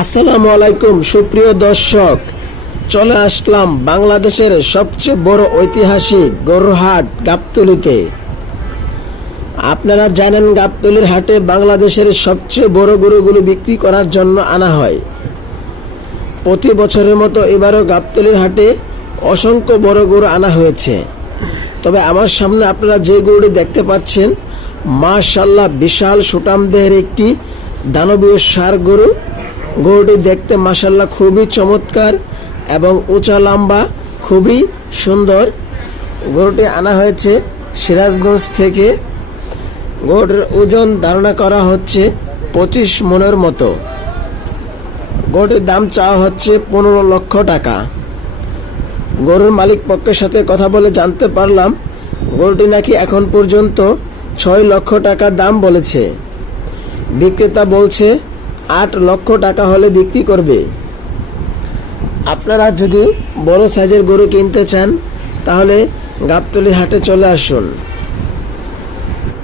আসসালামু আলাইকুম, সুপ্রিয় দর্শক। চলে আসলাম বাংলাদেশের সবচেয়ে বড় ঐতিহাসিক গরুহাট গাবতলিতে। আপনারা জানেন গাবতলির হাটে বাংলাদেশের সবচেয়ে বড় গরুগুলো বিক্রি করার জন্য আনা হয়। প্রতি বছরের মতো এবারও গাবতলির হাটে অসংখ্য বড় গরু আনা হয়েছে। তবে আমার সামনে আপনারা যে গরুটি দেখতে পাচ্ছেন মাশাল্লাহ বিশাল সুটাম দেহের একটি দানবীয় সার গরু। গরুটি দেখতে মাশাল্লাহ খুবই চমৎকার এবং উঁচা লম্বা, খুবই সুন্দর। গরুটি আনা হয়েছে সিরাজগঞ্জ থেকে। গরুটির ওজন ধারণা করা হচ্ছে পঁচিশ মনের মতো। গরুটির দাম চাওয়া হচ্ছে পনেরো লক্ষ টাকা। গরুর মালিক পক্ষের সাথে কথা বলে জানতে পারলাম, গরুটি নাকি এখন পর্যন্ত ছয় লক্ষ টাকা দাম বলেছে। বিক্রেতা বলছে আট লক্ষ টাকা হলে বিক্রি করবে। আপনারা যদি বড় সাইজের গরু কিনতে চান, তাহলে গাবতলি হাটে চলে আসুন।